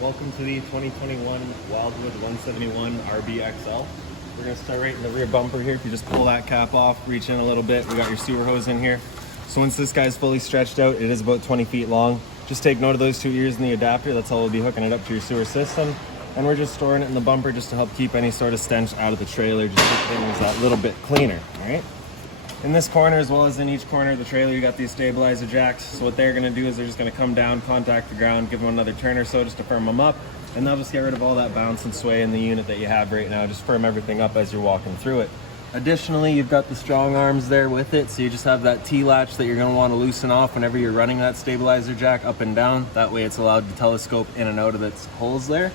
Welcome to the 2021 Wildwood 171 RBXL. We're going to start right in the rear bumper here. If you just pull that cap off, reach in a little bit, we got your sewer hose in here. So once this guy's fully stretched out, it is about 20 feet long. Just take note of those 2 ears in the adapter. That's how we'll be hooking it up to your sewer system. And we're just storing it in the bumper just to help keep any sort of stench out of the trailer, just keep things that little bit cleaner, all right? In this corner, as well as in each corner of the trailer, you got these stabilizer jacks. So what they're gonna do is they're just gonna come down, contact the ground, give them another turn or so just to firm them up. And they'll just get rid of all that bounce and sway in the unit that you have right now. Just firm everything up as you're walking through it. Additionally, you've got the strong arms there with it. So you just have that T-latch that you're gonna wanna loosen off whenever you're running that stabilizer jack up and down. That way it's allowed to telescope in and out of its holes there.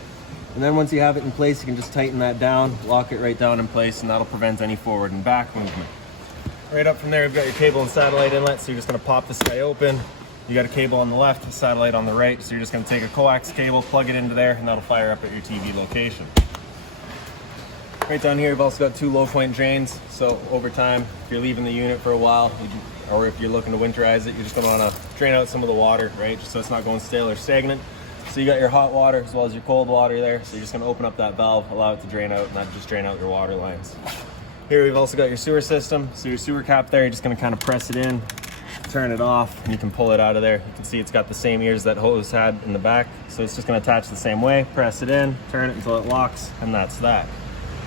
And then once you have it in place, you can just tighten that down, lock it right down in place, and that'll prevent any forward and back movement. Right up from there, we've got your cable and satellite inlet, so you're just gonna pop this guy open. You got a cable on the left, a satellite on the right, so you're just gonna take a coax cable, plug it into there, and that'll fire up at your TV location. Right down here, you've also got 2 low point drains, so over time, if you're leaving the unit for a while, or if you're looking to winterize it, you're just gonna wanna drain out some of the water, right, just so it's not going stale or stagnant. So you got your hot water as well as your cold water there, so you're just gonna open up that valve, allow it to drain out, and not just drain out your water lines. Here we've also got your sewer system. So your sewer cap there, you're just gonna kind of press it in, turn it off, and you can pull it out of there. You can see it's got the same ears that hose had in the back. So it's just gonna attach the same way, press it in, turn it until it locks, and that's that.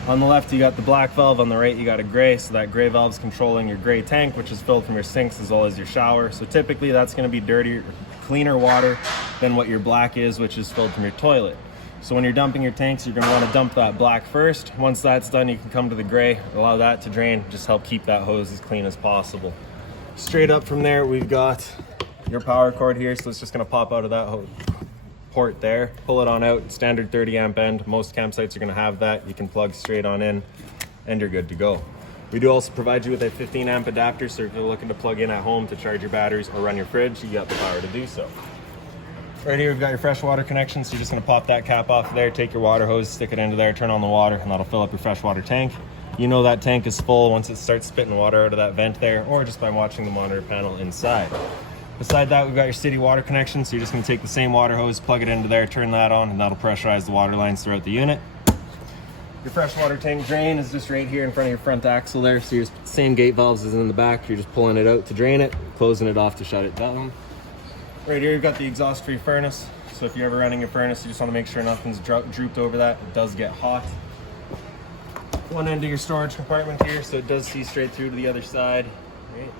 On the left, you got the black valve. On the right, you got a gray. So that gray valve's controlling your gray tank, which is filled from your sinks as well as your shower. So typically that's gonna be dirtier, cleaner water than what your black is, which is filled from your toilet. So when you're dumping your tanks, you're gonna wanna dump that black first. Once that's done, you can come to the gray, allow that to drain, just help keep that hose as clean as possible. Straight up from there, we've got your power cord here, so it's just gonna pop out of that port there, pull it on out, standard 30 amp end. Most campsites are gonna have that. You can plug straight on in, and you're good to go. We do also provide you with a 15 amp adapter, so if you're looking to plug in at home to charge your batteries or run your fridge, you got the power to do so. Right here, we've got your fresh water connection, so you're just gonna pop that cap off there, take your water hose, stick it into there, turn on the water, and that'll fill up your fresh water tank. You know that tank is full once it starts spitting water out of that vent there, or just by watching the monitor panel inside. Beside that, we've got your city water connection, so you're just gonna take the same water hose, plug it into there, turn that on, and that'll pressurize the water lines throughout the unit. Your freshwater tank drain is just right here in front of your front axle there, so your same gate valves is in the back. You're just pulling it out to drain it, closing it off to shut it down. Right here, you've got the exhaust-free furnace. So if you're ever running your furnace, you just want to make sure nothing's drooped over that. It does get hot. One end of your storage compartment here, so it does see straight through to the other side. Right.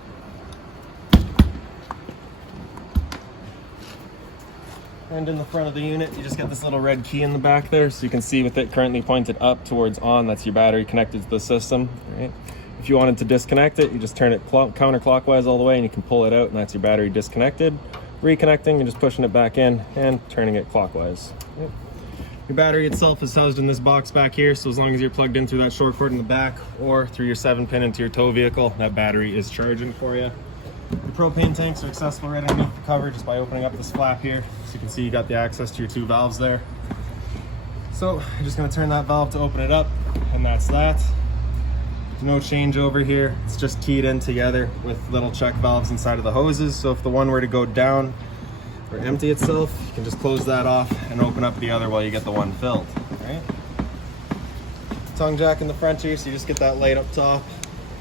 And in the front of the unit, you just got this little red key in the back there, so you can see with it currently pointed up towards on, that's your battery connected to the system. Right. If you wanted to disconnect it, you just turn it counterclockwise all the way, and you can pull it out, and that's your battery disconnected. Reconnecting and just pushing it back in and turning it clockwise. Yep. Your battery itself is housed in this box back here, so as long as you're plugged in through that short cord in the back or through your 7-pin into your tow vehicle, that battery is charging for you. Your propane tanks are accessible right underneath the cover just by opening up this flap here. So you can see you got the access to your 2 valves there. So you're just gonna turn that valve to open it up, and that's that. No changeover here. It's just keyed in together with little check valves inside of the hoses. So if the one were to go down or empty itself, you can just close that off and open up the other while you get the one filled. Right? Tongue jack in the front here, so you just get that light up top.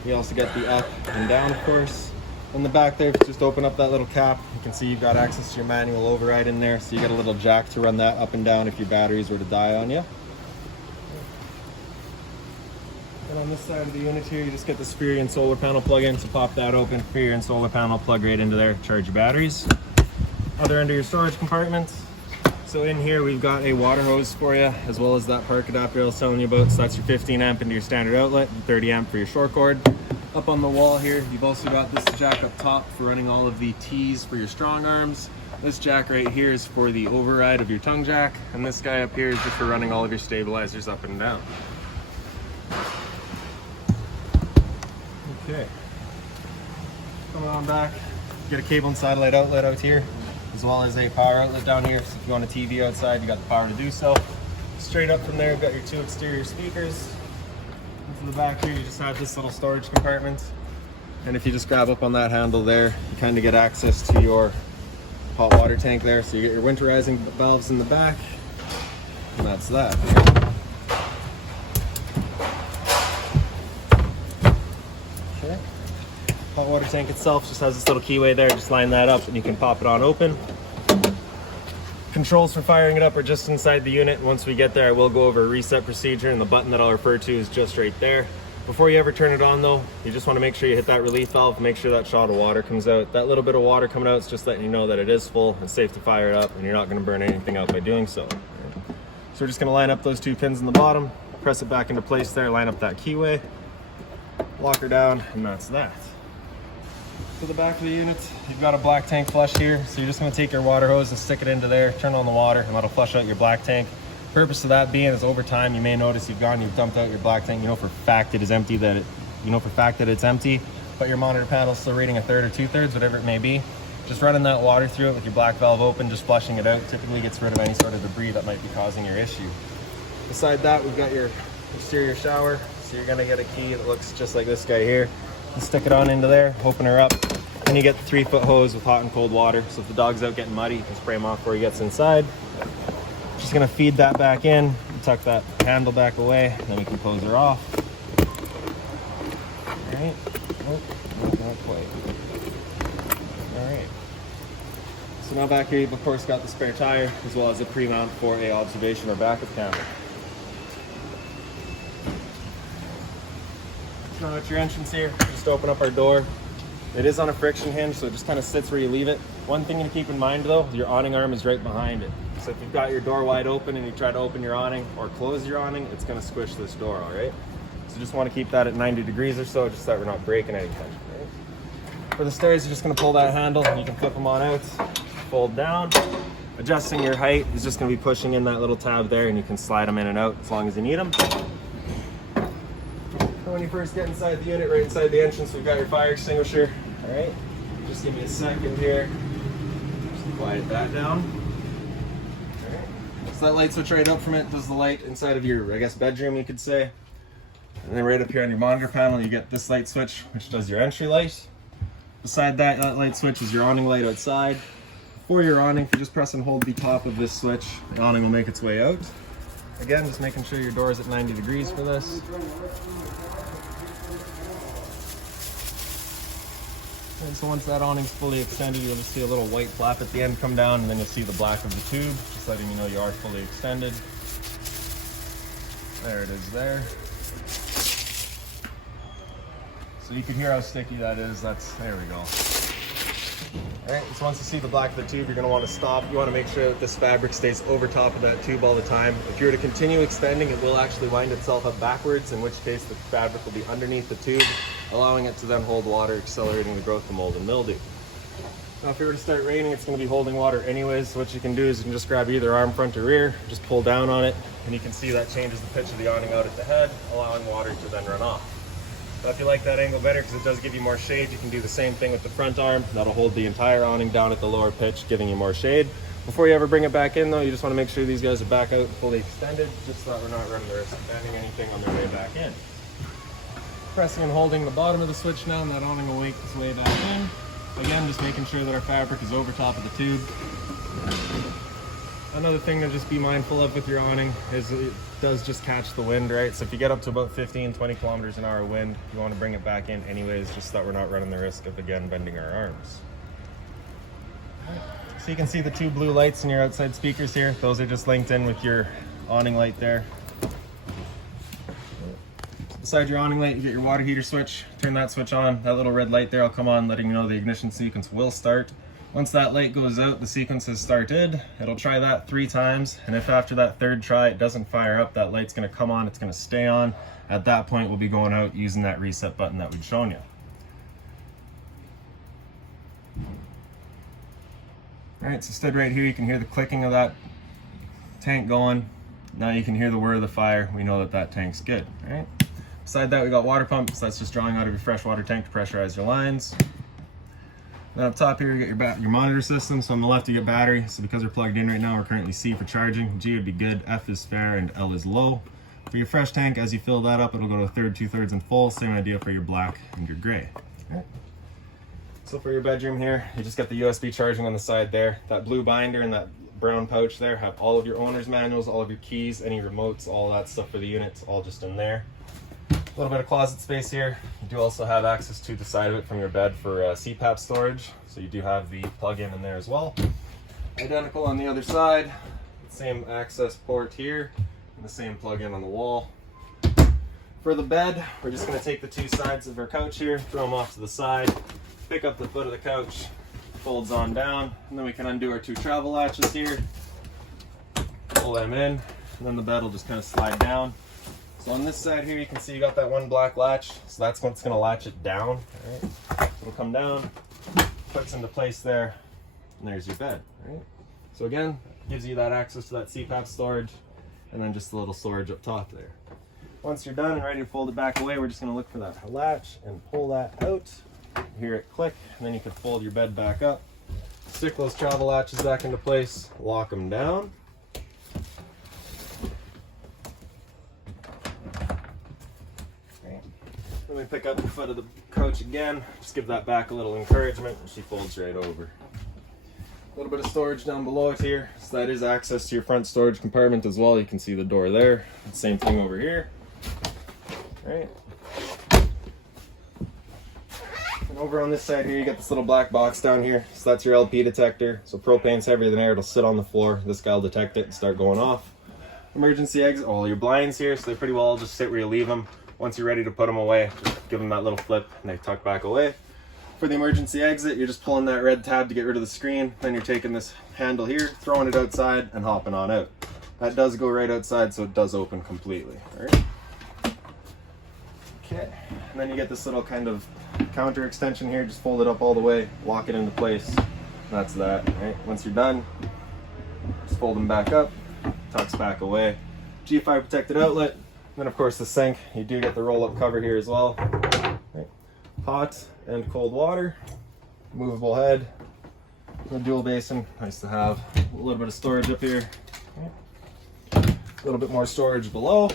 You also get the up and down, of course. In the back there, just open up that little cap. You can see you've got access to your manual override in there, so you got a little jack to run that up and down if your batteries were to die on you. And on this side of the unit here, you just get the Superior and solar panel plug-in, so pop that open, Superior and solar panel, plug right into there, charge your batteries. Other end of your storage compartment. So in here, we've got a water hose for you, as well as that park adapter I was telling you about. So that's your 15 amp into your standard outlet, and 30 amp for your short cord. Up on the wall here, you've also got this jack up top for running all of the T's for your strong arms. This jack right here is for the override of your tongue jack, and this guy up here is just for running all of your stabilizers up and down. Okay, coming on back, get a cable and satellite outlet out here, as well as a power outlet down here. So if you want a TV outside, you got the power to do so. Straight up from there, you've got your 2 exterior speakers. Into the back here, you just have this little storage compartment. And if you just grab up on that handle there, you kind of get access to your hot water tank there. So you get your winterizing valves in the back. And that's that. Okay. Hot water tank itself just has this little keyway there. Just line that up and you can pop it on open. Controls for firing it up are just inside the unit. Once we get there, I will go over a reset procedure, and the button that I'll refer to is just right there. Before you ever turn it on though, you just want to make sure you hit that relief valve, make sure that shot of water comes out. That little bit of water coming out is just letting you know that it is full. It's safe to fire it up and you're not going to burn anything out by doing so. So we're just going to line up those two pins in the bottom, press it back into place there, line up that keyway, lock her down, and that's that. To the back of the unit, you've got a black tank flush here. So you're just going to take your water hose and stick it into there, turn on the water, and that'll flush out your black tank. Purpose of that being is over time you may notice you've dumped out your black tank. You know for a fact it is empty, it's empty, but your monitor panel is still reading 1/3 or 2/3, whatever it may be. Just running that water through it with your black valve open, just flushing it out, typically gets rid of any sort of debris that might be causing your issue. Beside that, we've got your exterior shower. So you're gonna get a key that looks just like this guy here. And stick it on into there, open her up, and you get the 3-foot hose with hot and cold water. So if the dog's out getting muddy, you can spray him off before he gets inside. Just gonna feed that back in, tuck that handle back away, and then we can close her off. All right. Oh, not quite. All right. So now back here, you've of course got the spare tire, as well as a pre-mount for a observation or backup camera. So now at your entrance here, just open up our door. It is on a friction hinge, so it just kind of sits where you leave it. One thing to keep in mind though, your awning arm is right behind it. So if you've got your door wide open and you try to open your awning or close your awning, it's going to squish this door, all right? So just want to keep that at 90 degrees or so, just so that we're not breaking anything, right? For the stairs, you're just going to pull that handle and you can flip them on out, fold down. Adjusting your height is just going to be pushing in that little tab there, and you can slide them in and out as long as you need them. And when you first get inside the unit, right inside the entrance, we've got your fire extinguisher, all right? Just give me a second here. Just quiet that down. So that light switch right up from it does the light inside of your, I guess, bedroom, you could say. And then right up here on your monitor panel, you get this light switch, which does your entry light. Beside that, that light switch is your awning light outside. For your awning, if you just press and hold the top of this switch, the awning will make its way out. Again, just making sure your door is at 90 degrees for this. And so once that awning's fully extended, you'll just see a little white flap at the end come down, and then you'll see the black of the tube, just letting you know you are fully extended. There it is there. So you can hear how sticky that is. There we go. All right, so once you see the black of the tube, you're gonna wanna stop. You wanna make sure that this fabric stays over top of that tube all the time. If you were to continue extending, it will actually wind itself up backwards, in which case the fabric will be underneath the tube, allowing it to then hold water, accelerating the growth of mold and mildew. Now if it were to start raining, it's gonna be holding water anyways, so what you can do is you can just grab either arm, front or rear, just pull down on it, and you can see that changes the pitch of the awning out at the head, allowing water to then run off. But if you like that angle better, because it does give you more shade, you can do the same thing with the front arm. That'll hold the entire awning down at the lower pitch, giving you more shade. Before you ever bring it back in though, you just want to make sure these guys are back out fully extended, just so that we're not running the risk of bending anything on their way back in. Pressing and holding the bottom of the switch now, and that awning will make its way back in. Again, just making sure that our fabric is over top of the tube. Another thing to just be mindful of with your awning is it does just catch the wind, right? So if you get up to about 15, 20 kilometers an hour wind, you want to bring it back in anyways, just so that we're not running the risk of, again, bending our arms. So you can see the two blue lights in your outside speakers here. Those are just linked in with your awning light there. Beside your awning light, you get your water heater switch. Turn that switch on. That little red light there will come on, letting you know the ignition sequence will start. Once that light goes out, the sequence has started. It'll try that 3 times, and if after that 3rd try it doesn't fire up, that light's gonna come on, it's gonna stay on. At that point, we'll be going out using that reset button that we've shown you. All right, so stood right here, you can hear the clicking of that tank going. Now you can hear the whir of the fire. We know that that tank's good, all right? Beside that, we got water pumps. That's just drawing out of your freshwater tank to pressurize your lines. Then up top here, you get your monitor system. So on the left, you get battery. So because we're plugged in right now, we're currently C for charging. G would be good, F is fair, and L is low. For your fresh tank, as you fill that up, it'll go to 1/3, 2/3, and full. Same idea for your black and your gray. Okay. So for your bedroom here, you just got the USB charging on the side there. That blue binder and that brown pouch there have all of your owner's manuals, all of your keys, any remotes, all that stuff for the units, all just in there. A little bit of closet space here. You do also have access to the side of it from your bed for CPAP storage, so you do have the plug-in in there as well. Identical on the other side, same access port here, and the same plug-in on the wall. For the bed, we're just going to take the two sides of our couch here, throw them off to the side, pick up the foot of the couch, folds on down, and then we can undo our two travel latches here, pull them in, and then the bed will just kind of slide down. So on this side here, you can see you got that one black latch, so that's what's going to latch it down. Right? It'll come down, clicks into place there, and there's your bed. Right? So again, gives you that access to that CPAP storage, and then just a little storage up top there. Once you're done and ready to fold it back away, we're just going to look for that latch and pull that out. Hear it click, and then you can fold your bed back up, stick those travel latches back into place, lock them down. Then we pick up the foot of the couch again, just give that back a little encouragement, and she folds right over. A little bit of storage down below it here, so that is access to your front storage compartment as well. You can see the door there. Same thing over here. Right. And over on this side here, you got this little black box down here. So that's your LP detector. So propane's heavier than air, it'll sit on the floor. This guy will detect it and start going off. Emergency exit, all your blinds here, so they pretty well just sit where you leave them. Once you're ready to put them away, just give them that little flip and they tuck back away. For the emergency exit, you're just pulling that red tab to get rid of the screen. Then you're taking this handle here, throwing it outside and hopping on out. That does go right outside, so it does open completely. All right. Okay, and then you get this little kind of counter extension here, just fold it up all the way, lock it into place. That's that. Right. Once you're done, just fold them back up, tucks back away. G5 protected outlet. Then of course the sink, you do get the roll-up cover here as well. Right. Hot and cold water, movable head, a dual basin, nice to have. A little bit of storage up here, a little bit more storage below.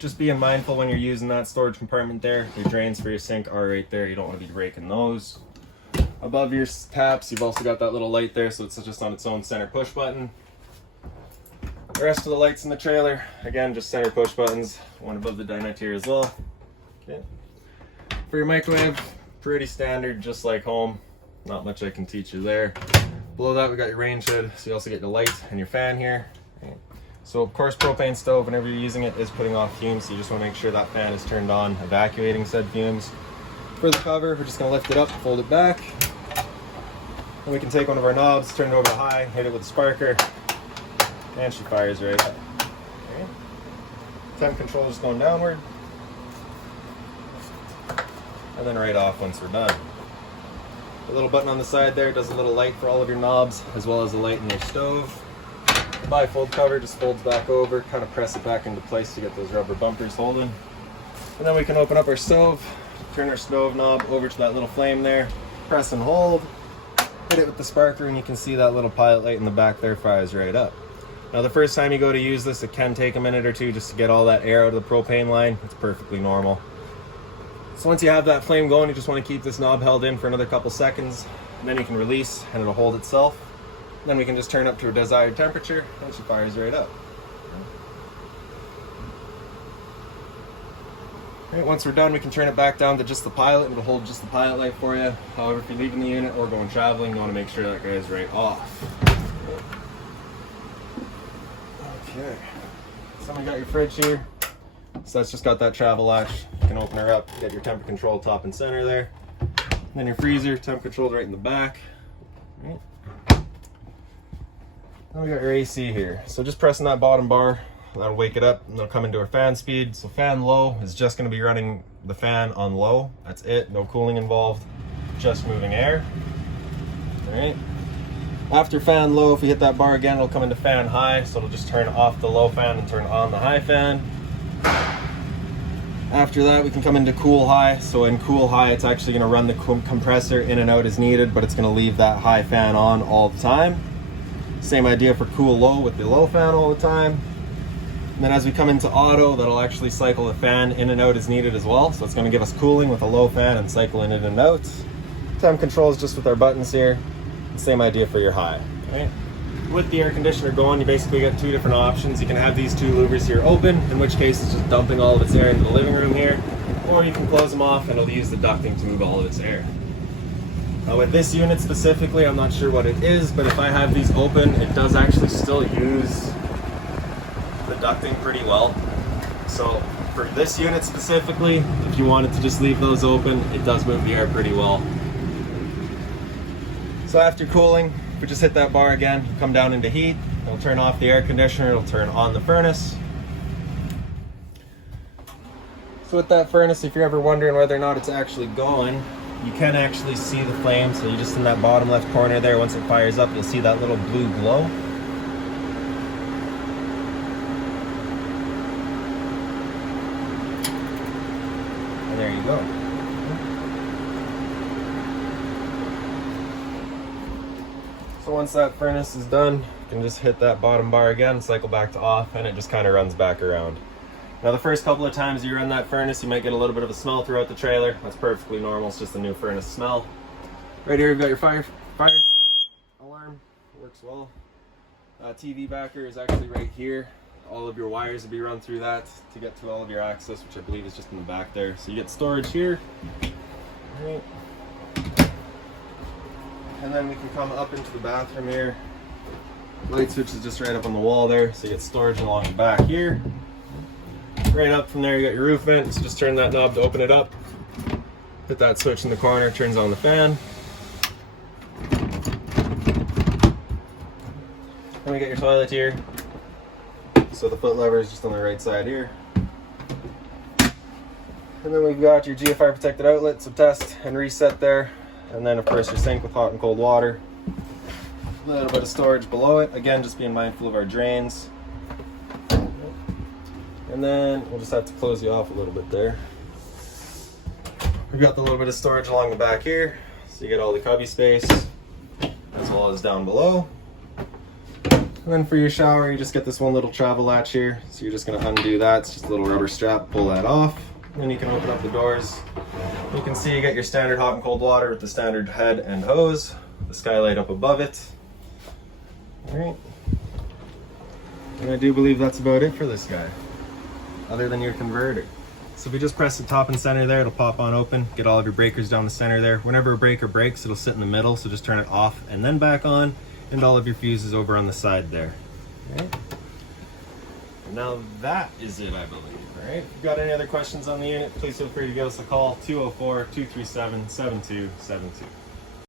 Just being mindful when you're using that storage compartment there, your drains for your sink are right there, you don't want to be breaking those. Above your taps, you've also got that little light there, so it's just on its own center push button. The rest of the lights in the trailer, again, just center push buttons, one above the dinette here as well. Okay. For your microwave, pretty standard, just like home. Not much I can teach you there. Below that, we got your range hood, so you also get the light and your fan here. Okay. So of course, propane stove, whenever you're using it, is putting off fumes, so you just want to make sure that fan is turned on, evacuating said fumes. For the cover, we're just going to lift it up, fold it back. And we can take one of our knobs, turn it over to high, hit it with a sparker. And she fires right up. Okay. Temp control is going downward. And then right off once we're done. The little button on the side there does a little light for all of your knobs, as well as a light in your stove. The bifold cover just folds back over, kind of press it back into place to get those rubber bumpers holding. And then we can open up our stove, turn our stove knob over to that little flame there, press and hold, hit it with the sparker, and you can see that little pilot light in the back there fires right up. Now the first time you go to use this, it can take a minute or two just to get all that air out of the propane line. It's perfectly normal. So once you have that flame going, you just want to keep this knob held in for another couple seconds, and then you can release and it'll hold itself. Then we can just turn up to a desired temperature and she fires right up. Right, once we're done, we can turn it back down to just the pilot and it'll hold just the pilot light for you. However, if you're leaving the unit or going traveling, you want to make sure that guy is right off. Okay, so we got your fridge here. So that's just got that travel latch. You can open her up, get your temp control top and center there. And then your freezer, temp controlled right in the back. Right. Then we got your AC here. So just pressing that bottom bar, that'll wake it up and it'll come into our fan speed. So fan low is just going to be running the fan on low. That's it, no cooling involved, just moving air. All right. After fan low, if we hit that bar again, it'll come into fan high. So it'll just turn off the low fan and turn on the high fan. After that, we can come into cool high. So in cool high, it's actually going to run the compressor in and out as needed, but it's going to leave that high fan on all the time. Same idea for cool low with the low fan all the time. And then as we come into auto, that'll actually cycle the fan in and out as needed as well. So it's going to give us cooling with a low fan and cycling in and out. Temp control is just with our buttons here. Same idea for your high. Right? With the air conditioner going, you basically get two different options. You can have these two louvers here open, in which case it's just dumping all of its air into the living room here, or you can close them off and it'll use the ducting to move all of its air. With this unit specifically, I'm not sure what it is, but if I have these open, it does actually still use the ducting pretty well. So for this unit specifically, if you wanted to just leave those open, it does move the air pretty well. So after cooling, if we just hit that bar again, come down into heat, it'll turn off the air conditioner, it'll turn on the furnace. So with that furnace, if you're ever wondering whether or not it's actually going, you can actually see the flame. So you just in that bottom left corner there, once it fires up, you'll see that little blue glow. And there you go. So once that furnace is done, you can just hit that bottom bar again, cycle back to off, and it just kind of runs back around. Now the first couple of times you run that furnace, you might get a little bit of a smell throughout the trailer. That's perfectly normal, it's just a new furnace smell. Right here you've got your fire alarm, works well. TV backer is actually right here. All of your wires will be run through that to get to all of your access, which I believe is just in the back there. So you get storage here. Right. And then we can come up into the bathroom here. Light switch is just right up on the wall there, so you get storage along the back here. Right up from there you got your roof vent, so just turn that knob to open it up. Hit that switch in the corner, turns on the fan. Then we get your toilet here. So the foot lever is just on the right side here. And then we've got your GFI protected outlet, so test and reset there. And then of course your sink with hot and cold water. A little bit of storage below it. Again, just being mindful of our drains. And then we'll just have to close you off a little bit there. We've got the little bit of storage along the back here. So you get all the cubby space, as well as down below. And then for your shower, you just get this one little travel latch here. So you're just gonna undo that. It's just a little rubber strap, pull that off. And then you can open up the doors. You can see you get your standard hot and cold water with the standard head and hose. The skylight up above it. All right. And I do believe that's about it for this guy, other than your converter. So if you just press the top and center there, it'll pop on open, get all of your breakers down the center there. Whenever a breaker breaks, it'll sit in the middle, so just turn it off and then back on, and all of your fuses over on the side there. All right. And now that is it, I believe. All right. If you've got any other questions on the unit, please feel free to give us a call, 204-237-7272.